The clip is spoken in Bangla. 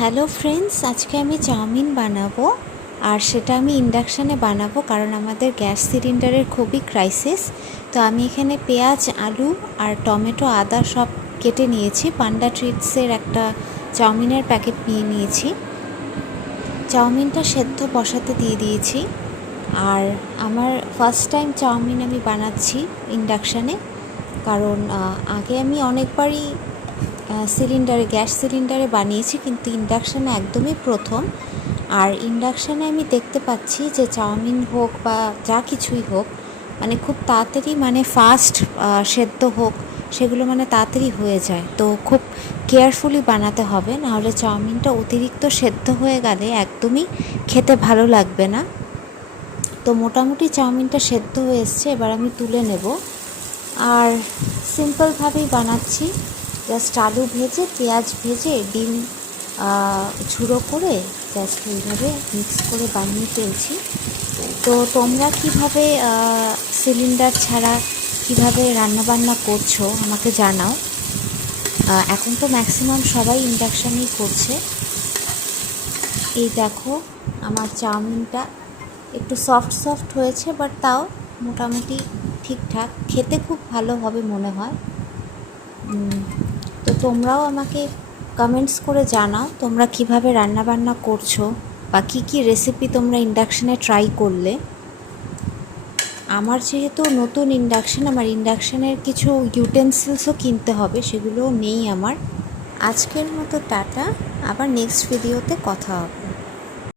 হ্যালো ফ্রেন্ডস, আজকে আমি চাউমিন বানাবো আর সেটা আমি ইন্ডাকশানে বানাবো কারণ আমাদের গ্যাস সিলিন্ডারের খুবই ক্রাইসিস। তো আমি এখানে পেঁয়াজ, আলু আর টমেটো, আদা সব কেটে নিয়েছি। পান্ডা ট্রিটসের একটা চাউমিনের প্যাকেট নিয়ে নিয়েছি। চাউমিনটা সেদ্ধ বসাতে দিয়ে দিয়েছি। আর আমার ফার্স্ট টাইম চাউমিন আমি বানাচ্ছি ইন্ডাকশানে, কারণ আগে আমি অনেকবারই গ্যাস সিলিন্ডারে বানিয়েছি, কিন্তু ইন্ডাকশানে একদমই প্রথম। আর ইন্ডাকশানে আমি দেখতে পাচ্ছি যে চাউমিন হোক বা যা কিছুই হোক, মানে খুব তাড়াতাড়ি, মানে ফাস্ট সেদ্ধ হোক, সেগুলো মানে তাড়াতাড়ি হয়ে যায়। তো খুব কেয়ারফুলি বানাতে হবে, নাহলে চাউমিনটা অতিরিক্ত সেদ্ধ হয়ে গেলে একদমই খেতে ভালো লাগবে না। তো মোটামুটি চাউমিনটা সেদ্ধ হয়ে এসছে, এবার আমি তুলে নেব। আর সিম্পলভাবেই বানাচ্ছি, জাস্ট আলু ভেজে, পেঁয়াজ ভেজে, ডিম ঝুড়ো করে জাস্ট এইভাবে মিক্স করে বানিয়ে ফেলছি। তো তোমরা কিভাবে সিলিন্ডার ছাড়া কিভাবে রান্নাবান্না করছো আমাকে জানাও। এখন তো ম্যাক্সিমাম সবাই ইন্ডাকশানেই করছে। এই দেখো, আমার চাউমিনটা একটু সফট হয়েছে, বাট তাও মোটামুটি ঠিকঠাক, খেতে খুব ভালো হবে মনে হয়। তো তোমরাও আমাকে কমেন্টস করে জানাও তোমরা কিভাবে রান্নাবান্না করছো বা কী কী রেসিপি তোমরা ইন্ডাকশানে ট্রাই করলে। আমার যেহেতু নতুন ইন্ডাকশান, আমার ইন্ডাকশানের কিছু ইউটেন্সিলসও কিনতে হবে, সেগুলোও নেই আমার। আজকের মতো টাটা, আবার নেক্সট ভিডিওতে কথা হবে।